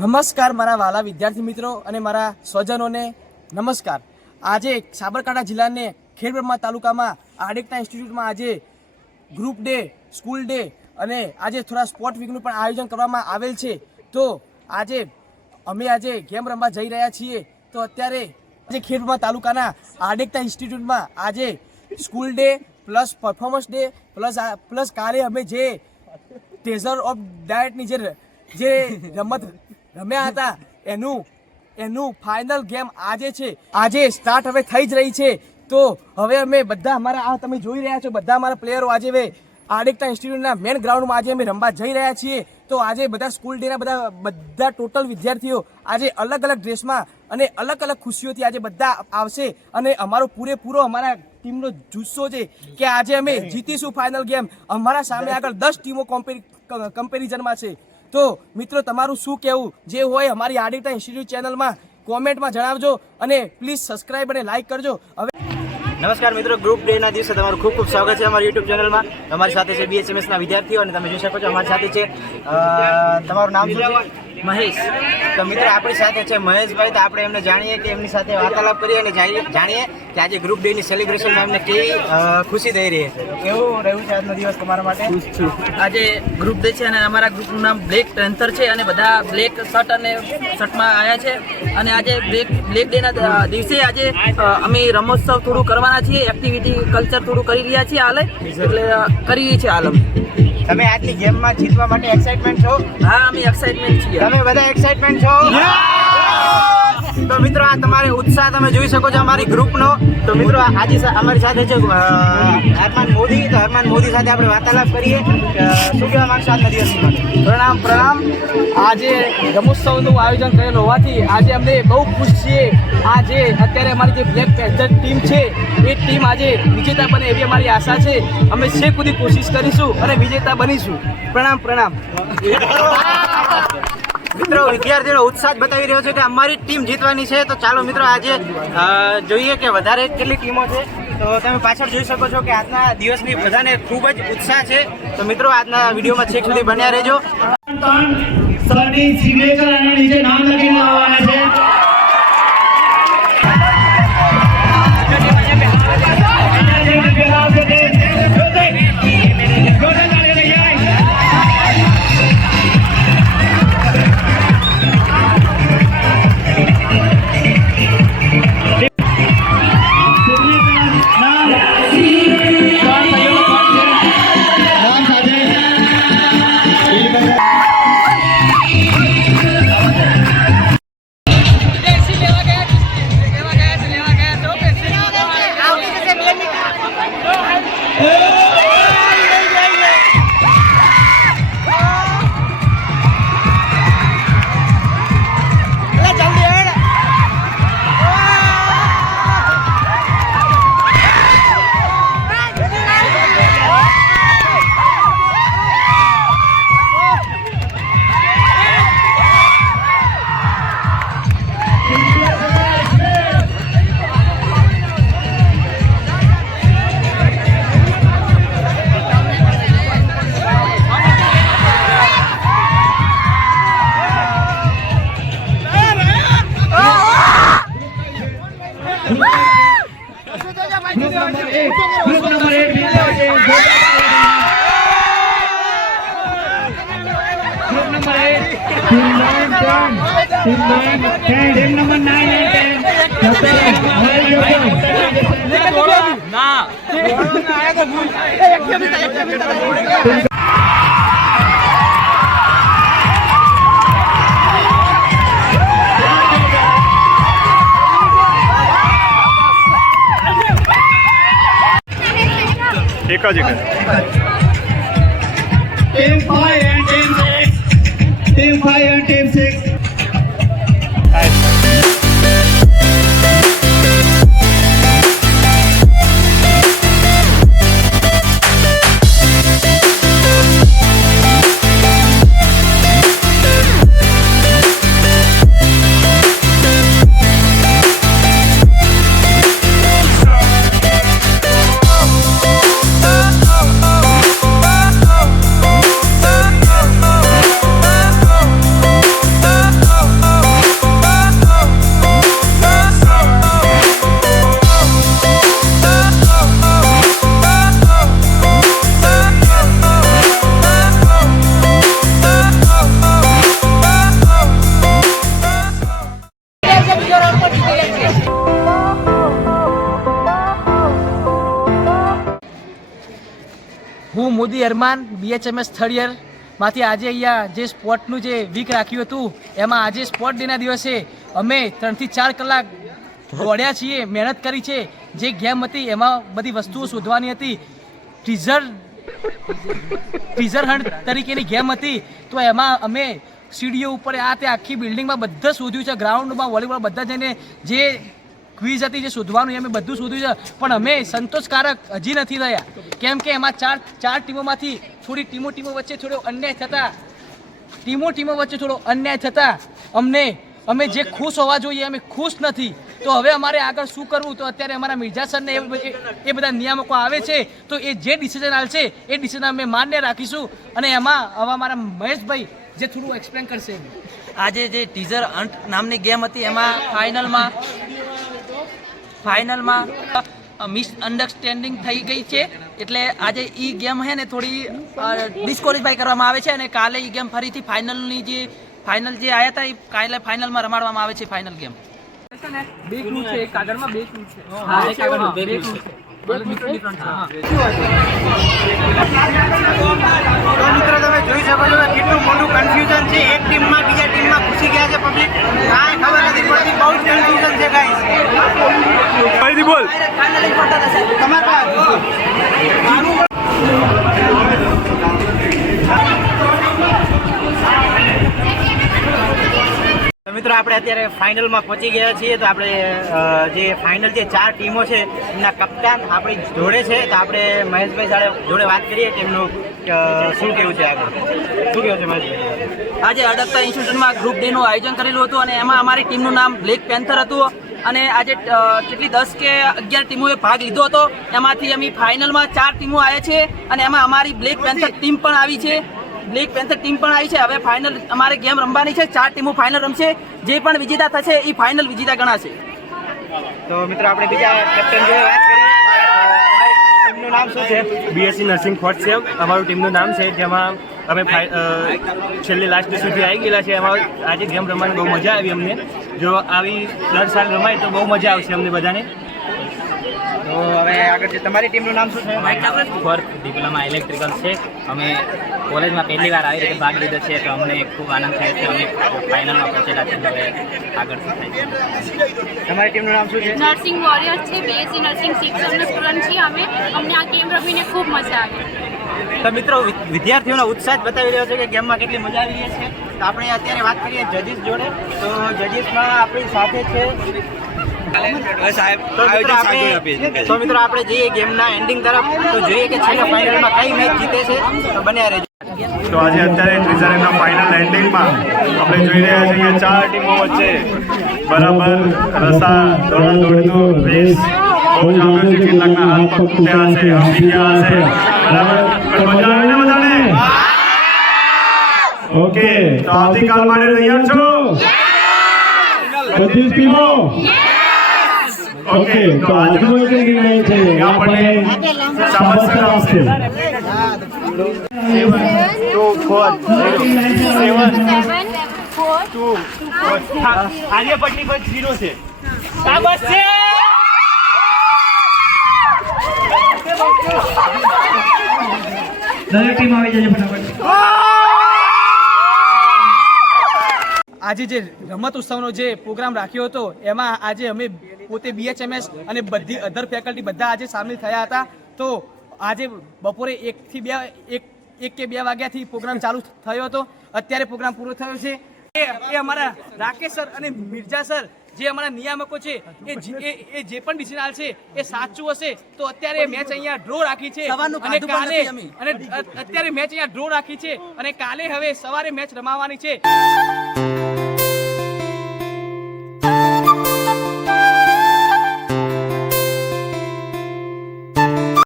નમસ્કાર મારા વાલા વિદ્યાર્થી મિત્રો અને મારા સ્વજનોને નમસ્કાર। આજે સાબરકાંઠા જિલ્લાને ખેડબ્રહ્મા તાલુકામાં આડેકટા ઇન્સ્ટિટ્યૂટમાં આજે ગ્રુપ ડે, સ્કૂલ ડે અને આજે થોડા સ્પોર્ટ વીકનું પણ આયોજન કરવામાં આવેલ છે। તો આજે અમે ગેમ રમવા જઈ રહ્યા છીએ। તો અત્યારે આજે ખેડબ્રહ્મા તાલુકાના આડેકટા ઇન્સ્ટિટ્યૂટમાં આજે school day plus performance day plus કાલે અમે જે ટ્રેઝર ઓફ ડાયટની જે રમત રમ્યા હતા એનું ફાઇનલ ગેમ આજે છે। આજે સ્ટાર્ટ હવે થઈ જ રહી છે। તો હવે અમે બધા અમારા તમે જોઈ રહ્યા છો બધા અમારા પ્લેયરો આજે આડેકટા ઇન્સ્ટિટ્યૂટના મેન ગ્રાઉન્ડમાં આજે અમે રમવા જઈ રહ્યા છીએ। તો આજે બધા સ્કૂલ ડેના બધા ટોટલ વિદ્યાર્થીઓ આજે અલગ અલગ ડ્રેસમાં અને અલગ અલગ ખુશીઓથી આજે બધા આવશે અને અમારો પૂરેપૂરો અમારા ટીમનો જુસ્સો છે કે આજે અમે જીતીશું ફાઇનલ ગેમ। અમારા સામે આગળ 10 ટીમો કમ્પેરિઝનમાં છે। તો મિત્રો તમારું શું કહેવું જે હોય અમારી આડેકટા ઇન્સ્ટિટ્યૂટ ચેનલમાં કોમેન્ટમાં જણાવજો અને પ્લીઝ સબસ્ક્રાઇબ અને લાઇક કરજો। હવે નમસ્કાર મિત્રો, ગ્રુપ ડે ના દિવસે તમારું ખૂબ ખૂબ સ્વાગત છે અમારી યુટ્યુબ ચેનલમાં। તમારી સાથે છે BHMS ના વિદ્યાર્થીઓ અને તમે જોઈ શકો છો અમારી સાથે છે તમારું નામ શું છે? મહેશ। તો મિત્રો આપણી સાથે છે મહેશભાઈ। તો આપણે એમને જાણીએ કે એમની સાથે વાર્તાલાપ કરીએ અને જાણીએ કે આજે ગ્રુપ ડે ની સેલિબ્રેશનમાં એમને કેવી ખુશી થઈ રહી છે। કેવું રહ્યું છે આજનો દિવસ તમારા માટે? આજે ગ્રુપ ડે છે અને અમારા ગ્રુપનું નામ બ્લેક પેન્થર છે અને બધા બ્લેક શર્ટ અને શર્ટમાં આવ્યા છે અને આજે બ્લેક ડેના દિવસે આજે અમે રમોત્સવ થોડું કરવાના છીએ, એક્ટિવિટી કલ્ચર થોડું કરી રહ્યા છીએ હાલે, એટલે કરી છે હાલ। તમે આજની ગેમમાં જીતવા માટે એક્સાઇટમેન્ટ છો? હા, અમે એક્સાઇટમેન્ટ છીએ। તમે બધા એક્સાઇટમેન્ટ છો? તો મિત્રો આ તમારે ઉત્સાહ તમે જોઈ શકો છો અમારી ગ્રુપનો। તો મિત્રો આજે અમારી સાથે છે હરમાન મોદી। તો હરમાન મોદી સાથે આપણે વાર્તાલાપ કરીએ। શું કહેવા માંગશો આજના દિવસ માટે? પ્રણામ। આજે રમોત્સવનું આયોજન કરેલ હોવાથી આજે અમને બહુ ખુશ છીએ। આજે અત્યારે અમારી જે બ્લેક પેન્થર ટીમ છે એ ટીમ આજે વિજેતા બને એવી અમારી આશા છે। અમે છેક સુધી કોશિશ કરીશું અને વિજેતા બનીશું। પ્રણામ। મિત્રો વિદ્યાર્થીઓનો ઉત્સાહ બતાવી રહ્યો છે કે અમારી ટીમ જીતવાની છે। તો ચાલો મિત્રો આજે જોઈએ કે વધારે કેટલી ટીમો છે। તો તમે પાછળ જોઈ શકો છો કે આજના દિવસની બધાને ખૂબ જ ઉત્સાહ છે। તો મિત્રો આજના વિડીયોમાં છેક સુધી બન્યા રહેજો। સરની સિગ્નેચર અને નીચે નામ લખીને આવવાના છે। टीम नंबर 9 एक team 5 and team 6 team 5 and team 6 Saudi Arman BHMS third યરમાંથી આજે અહીંયા જે સ્પોર્ટનું જે વીક રાખ્યું હતું એમાં આજે સ્પોર્ટ ડેના દિવસે અમે 3 થી 4 કલાક દોડ્યા છીએ, મહેનત કરી છે. જે ગેમ હતી એમાં બધી વસ્તુઓ શોધવાની હતી. ટ્રીઝર હન્ટ તરીકેની ગેમ હતી. તો એમાં અમે સીડીઓ ઉપર આ તે આખી બિલ્ડિંગમાં બધા શોધ્યું છે, ગ્રાઉન્ડમાં વોલીબોલ બધા જઈને જે ક્વિઝ હતી જે શોધવાનું એ અમે બધું શોધ્યું છે. પણ અમે સંતોષકારક હજી નથી રહ્યા, કેમ કે એમાં ચાર ટીમોમાંથી થોડી ટીમો વચ્ચે થોડો અન્યાય થતા અમે જે ખુશ હોવા જોઈએ અમે ખુશ નથી. તો હવે અમારે આગળ શું કરવું? તો અત્યારે અમારા મિર્ઝા સરને એ બધા નિયામકો આવે છે તો એ જે ડિસિઝન આવશે એ ડિસિઝન અમે માન્ય રાખીશું. અને એમાં હવે અમારા મહેશભાઈ જે થોડું એક્સપ્લેન કરશે. આજે જે ટીઝર હન્ટ નામની ગેમ હતી એમાં ફાઇનલમાં મિસઅન્ડરસ્ટેન્ડિંગ થઈ ગઈ છે. એટલે આજે એ ગેમ છે ને થોડી ડિસ્કોલિફાઈ કરવામાં આવે છે અને કાલે એ ગેમ ફરીથી ફાઇનલ જે આવ્યા હતા એ કાલે ફાઇનલમાં રમાડવામાં આવે છે. ફાઇનલ ગેમ બે ક્લુ છે, એક કાગળમાં બે ક્લુ છે. તો મિત્રો તમે જોઈ શકો છો કે કેટલું મોટું કન્ફ્યુઝન છે. એક ટીમમાં બીજા ટીમમાં ઘૂસી ગયા છે પબ્લિક, કાંઈ ખબર નથી પડતી. બહુ જ કન્ફ્યુઝન છે ગાઈસ. બોલ તો મિત્રો આપણે અત્યારે ફાઇનલમાં પહોંચી ગયા છીએ. તો આપણે જે ફાઇનલ જે 4 ટીમો છે એમના કપ્તાન આપણી જોડે છે. તો આપણે મહેશભાઈ જોડે વાત કરીએ કે એમનું શું કેવું છે આગળ. શું કેવું છે મહેશભાઈ? આજે અડકતા ઇન્સ્ટિટ્યૂટમાં ગ્રુપ ડે નું આયોજન કરેલું હતું અને એમાં અમારી ટીમનું નામ બ્લેક પેન્થર હતું. અને આજે કેટલી 10 કે 11 ટીમોએ ભાગ લીધો હતો. એમાંથી અમે ફાઇનલમાં 4 ટીમો આવ્યા છે અને એમાં અમારી બ્લેક પેન્થર ટીમ પણ આવી છે. હવે ફાઇનલ અમારે ગેમ રમવાની છે. 4 ટીમો ફાઇનલ રમશે. જે પણ વિજેતા થશે એ ફાઇનલ વિજેતા ગણાશે. તો મિત્રો આપણે બીજા કેપ્ટન જોડે વાત કરીએ. ટીમનું નામ શું છે? BSc નર્સિંગ ફોર્થ સેવ અમારું ટીમનું નામ છે, જેમાં અમે છેલ્લી લાસ્ટ સુધી આવી ગયેલા છે. એમાં આજે ગેમ રમવાની બહુ મજા આવી અમને. જો આવી દર સાલ રમાય તો બહુ મજા આવશે અમને બધાને. તો હવે આગળ છે તમારી ટીમનું નામ શું છે? ફોર્થ ડિપ્લોમા ઇલેક્ટ્રિકલ છે. અમે કોલેજમાં પહેલી વાર આવી રીતે ભાગ લીધો છે તો અમને ખૂબ આનંદ થાય છે. અમે ફાઇનલમાં પહોંચેલા છે. હવે આગળ શું થાય છે? તમારી ટીમનું નામ શું છે? નર્સિંગ વોરિયર છે. BSc નર્સિંગ 6 યરના સ્ટુડન્ટ છીએ અમે. અમને આ ગેમ રમીને ખૂબ મજા આવી. તો મિત્રો વિદ્યાર્થીઓનો ઉત્સાહ જ બતાવી રહ્યો છે કે ગેમમાં કેટલી મજા આવી રહી છે. તો આપણે અત્યારે વાત કરીએ જજીસ જોડે. તો જજીસમાં આપણી સાથે છે તો મિત્રો આપણે જઈએ ગેમના એન્ડિંગ તરફ. તો જોઈએ કે છેલ્લા ફાઇનલમાં કઈ મેચ જીતે છે. તો બન્યા રહેજો. તો આજે અત્યારે ટ્રીઝરના ફાઇનલ એન્ડિંગમાં આપણે જોઈ રહ્યા છીએ 4 ટીમો વચ્ચે બરાબર રસા દોડનો રેસ બહુ જ આવ્યો છે. કેટલાકના હાથ પગ તૂટ્યા હશે, હસી ગયા હશે. બરાબર, પણ મજા આવી ને બધાને? ઓકે, તો આવતીકાલ માટે તૈયાર છો બધી ટીમો? ઓકે, તો આજનો જે નિર્ણય છે આપણે સમસ્યા આવશે. 7 2 4 આજે પટલી પર 0 છે. શાબાશ છે. દરેક ટીમ આવી જશે ફટાફટ. આજે જે રમત ઉત્સવનો જે પ્રોગ્રામ રાખ્યો હતો એમાં આજે અમે પોતે BHMS અને બધી અધર ફેકલ્ટી બધા આજે સામેલ થયા હતા. તો આજે બપોરે 1 કે 2 વાગ્યાથી પ્રોગ્રામ ચાલુ થયો હતો. અત્યારે પ્રોગ્રામ પૂરો થયો છે. એ અમારા રાકેશ સર અને મિર્ઝા સર જે અમારા નિયામકો છે એ જે પણ ડિસિઝન છે એ સાચું હશે તો અત્યારે મેચ અહીંયા ડ્રો રાખી છે અને અત્યારે મેચ અહીંયા ડ્રો રાખી છે અને કાલે હવે સવારે મેચ રમાવાની છે.